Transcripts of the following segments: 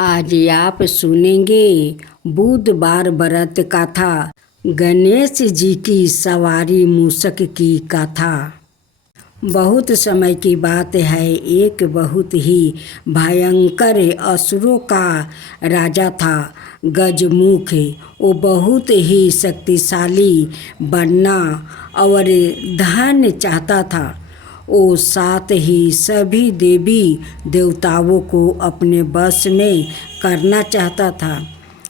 आज आप सुनेंगे बुधवार व्रत कथा, गणेश जी की सवारी मूषक की कथा। बहुत समय की बात है, एक बहुत ही भयंकर असुरों का राजा था गजमुख। वो बहुत ही शक्तिशाली बनना और धन चाहता था। वो साथ ही सभी देवी देवताओं को अपने वश में करना चाहता था।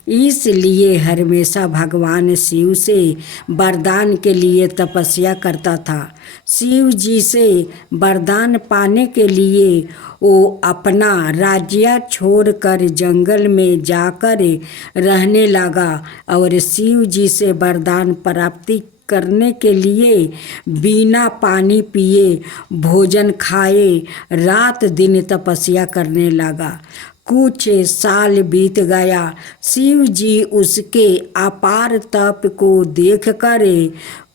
इसलिए हमेशा भगवान शिव से वरदान के लिए तपस्या करता था। शिव जी से वरदान पाने के लिए वो अपना राज्य छोड़कर जंगल में जाकर रहने लगा और शिव जी से वरदान प्राप्ति करने के लिए बिना पानी पिए भोजन खाए रात दिन तपस्या करने लगा। कुछ साल बीत गया। शिव जी उसके अपार तप को देखकर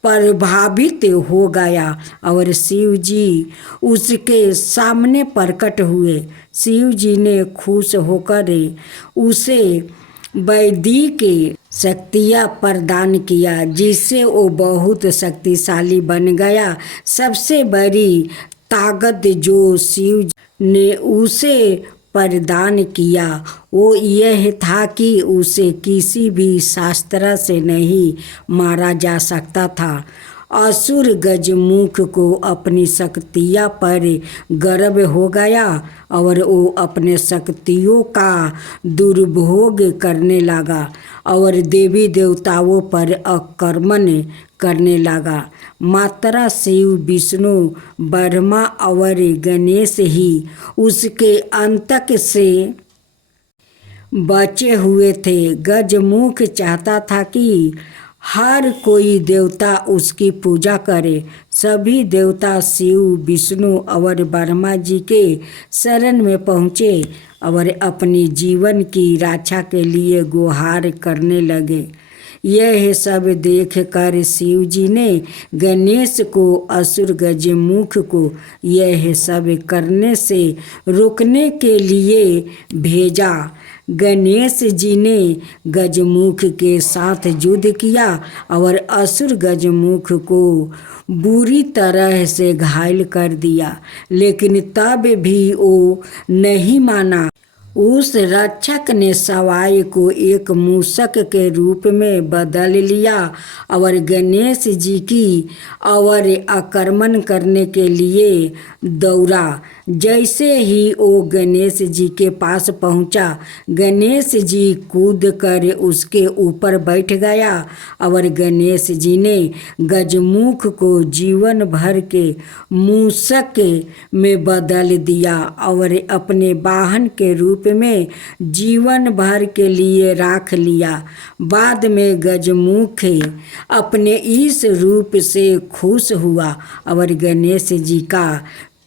प्रभावित हो गया और शिव जी उसके सामने प्रकट हुए। शिव जी ने खुश होकर उसे वैदिक शक्तियाँ प्रदान किया, जिससे वो बहुत शक्तिशाली बन गया। सबसे बड़ी ताकत जो शिव ने उसे प्रदान किया वो यह था कि उसे किसी भी शास्त्र से नहीं मारा जा सकता था। असुर गजमुख को अपनी शक्तियाँ पर गर्व हो गया और वो अपने शक्तियों का दुर्भोग करने लगा और देवी देवताओं पर आक्रमण करने लगा। मात्र शिव, विष्णु, ब्रह्मा और गणेश ही उसके अंतक से बचे हुए थे। गजमुख चाहता था कि हर कोई देवता उसकी पूजा करे। सभी देवता शिव, विष्णु और ब्रह्मा जी के शरण में पहुँचे और अपनी जीवन की रक्षा के लिए गुहार करने लगे। यह सब देखकर शिव जी ने गणेश को असुर गजमुख को यह सब करने से रोकने के लिए भेजा। गणेश जी ने गजमुख के साथ युद्ध किया और असुर गजमुख को बुरी तरह से घायल कर दिया, लेकिन तब भी वो नहीं माना। उस रक्षक ने सवाई को एक मूषक के रूप में बदल लिया और गणेश जी की और आक्रमण करने के लिए दौड़ा। जैसे ही वो गणेश जी के पास पहुंचा, गणेश जी कूद कर उसके ऊपर बैठ गया और गणेश जी ने गजमुख को जीवन भर के मूषक में बदल दिया और अपने वाहन के रूप में जीवन भर के लिए राख लिया। बाद में गजमुख अपने इस रूप से खुश हुआ और गणेश जी का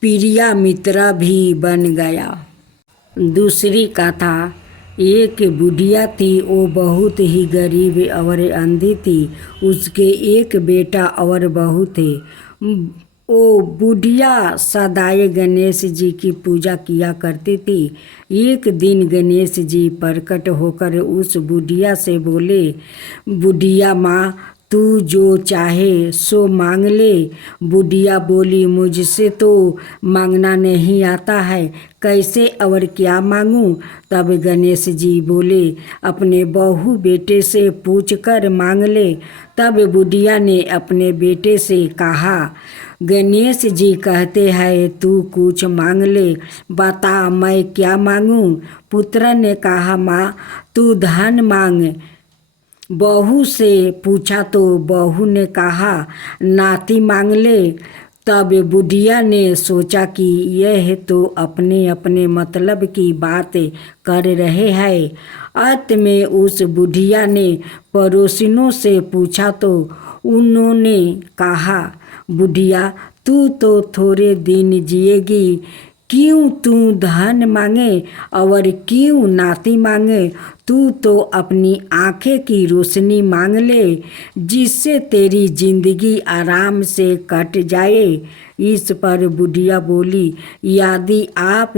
प्रिय मित्र भी बन गया। दूसरी कथा, एक बुढ़िया थी। वो बहुत ही गरीब और अंधी थी। उसके एक बेटा और बहू थे। वो बुढ़िया सदाए गणेश जी की पूजा किया करती थी। एक दिन गणेश जी प्रकट होकर उस बुढ़िया से बोले, बुढ़िया माँ, तू जो चाहे सो मांग ले। बुढ़िया बोली, मुझसे तो मांगना नहीं आता है, कैसे और क्या मांगूं? तब गणेश जी बोले, अपने बहू बेटे से पूछ कर मांग ले। तब बुढ़िया ने अपने बेटे से कहा, गणेश जी कहते हैं तू कुछ मांग ले, बता मैं क्या मांगूं? पुत्र ने कहा, माँ तू धन मांग। बहू से पूछा तो बहू ने कहा, नाती मांग ले। तब बुढ़िया ने सोचा कि यह तो अपने अपने मतलब की बात कर रहे हैं। अंत में उस बुढ़िया ने पड़ोसिनों से पूछा तो उन्होंने कहा, बुढ़िया तू तो थोड़े दिन जिएगी, क्यों तू धन मांगे और क्यों नाती मांगे? तू तो अपनी आँखें की रोशनी मांग ले, जिससे तेरी जिंदगी आराम से कट जाए। इस पर बुढ़िया बोली, यदि आप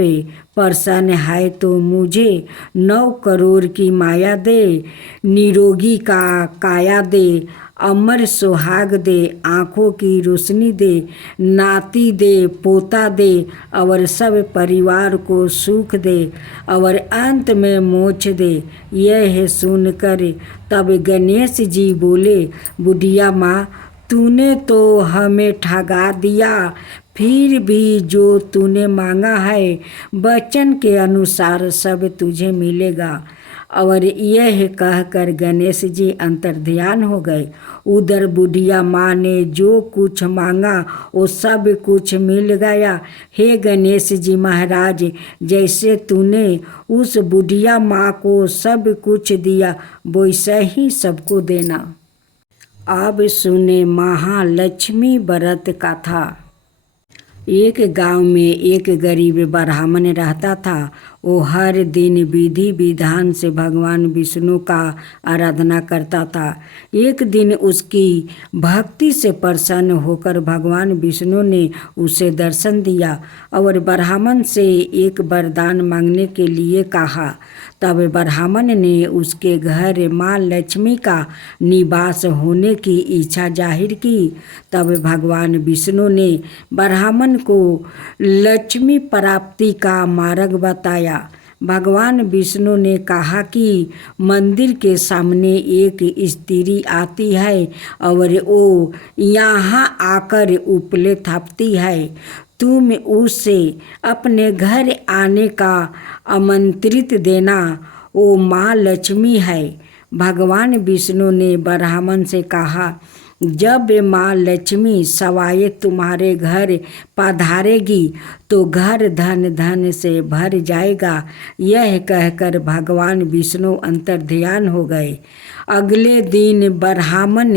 प्रसन्न है तो मुझे 9 करोड़ की माया दे, निरोगी का काया दे, अमर सुहाग दे, आँखों की रोशनी दे, नाती दे, पोता दे, और सब परिवार को सुख दे, और अंत में मोक्ष दे। यह सुनकर तब गणेश जी बोले, बुढ़िया माँ, तूने तो हमें ठगा दिया, फिर भी जो तूने मांगा है वचन के अनुसार सब तुझे मिलेगा। और यह कहकर गणेश जी अंतर्ध्यान हो गए। उधर बुढ़िया माँ ने जो कुछ मांगा वो सब कुछ मिल गया। हे गणेश जी महाराज, जैसे तूने उस बुढ़िया माँ को सब कुछ दिया वैसा ही सबको देना। अब सुने महालक्ष्मी व्रत कथा। एक गांव में एक गरीब ब्राह्मण रहता था। वो हर दिन विधि विधान से भगवान विष्णु का आराधना करता था। एक दिन उसकी भक्ति से प्रसन्न होकर भगवान विष्णु ने उसे दर्शन दिया और ब्राह्मण से एक वरदान मांगने के लिए कहा। तब ब्राह्मण ने उसके घर माँ लक्ष्मी का निवास होने की इच्छा जाहिर की। तब भगवान विष्णु ने ब्राह्मण को लक्ष्मी प्राप्ति का मार्ग बताया। भगवान विष्णु ने कहा कि मंदिर के सामने एक स्त्री आती है और वो यहाँ आकर उपले थापती है। तुम उसे अपने घर आने का आमंत्रित देना, वो माँ लक्ष्मी है। भगवान विष्णु ने ब्राह्मण से कहा, जब माँ लक्ष्मी सवाए तुम्हारे घर पधारेगी तो घर धन धन से भर जाएगा। यह कहकर भगवान विष्णु अंतर्ध्यान हो गए। अगले दिन ब्राह्मण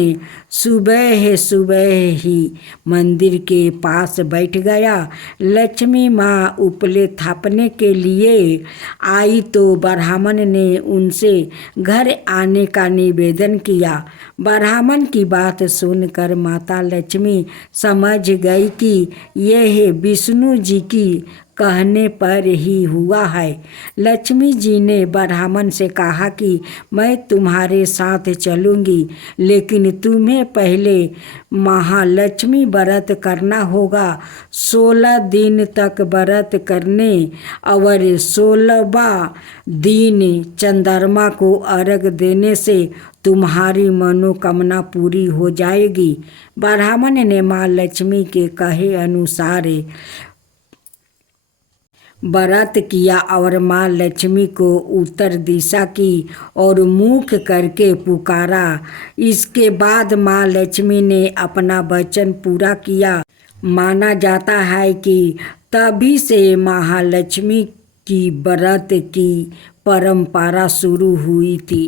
सुबह सुबह ही मंदिर के पास बैठ गया। लक्ष्मी माँ उपले थापने के लिए आई तो ब्राह्मण ने उनसे घर आने का निवेदन किया। ब्राह्मण की बात सुनकर माता लक्ष्मी समझ गई कि यह विष्णु जी की कहने पर ही हुआ है। लक्ष्मी जी ने ब्राह्मण से कहा कि मैं तुम्हारे साथ चलूँगी, लेकिन तुम्हें पहले महालक्ष्मी व्रत करना होगा। 16 दिन तक व्रत करने और 16वां दिन चंद्रमा को अर्घ देने से तुम्हारी मनोकामना पूरी हो जाएगी। ब्राह्मण ने माँ लक्ष्मी के कहे अनुसार व्रत किया और माँ लक्ष्मी को उत्तर दिशा की और मुख करके पुकारा। इसके बाद माँ लक्ष्मी ने अपना वचन पूरा किया। माना जाता है कि तभी से महालक्ष्मी की व्रत की परंपरा शुरू हुई थी।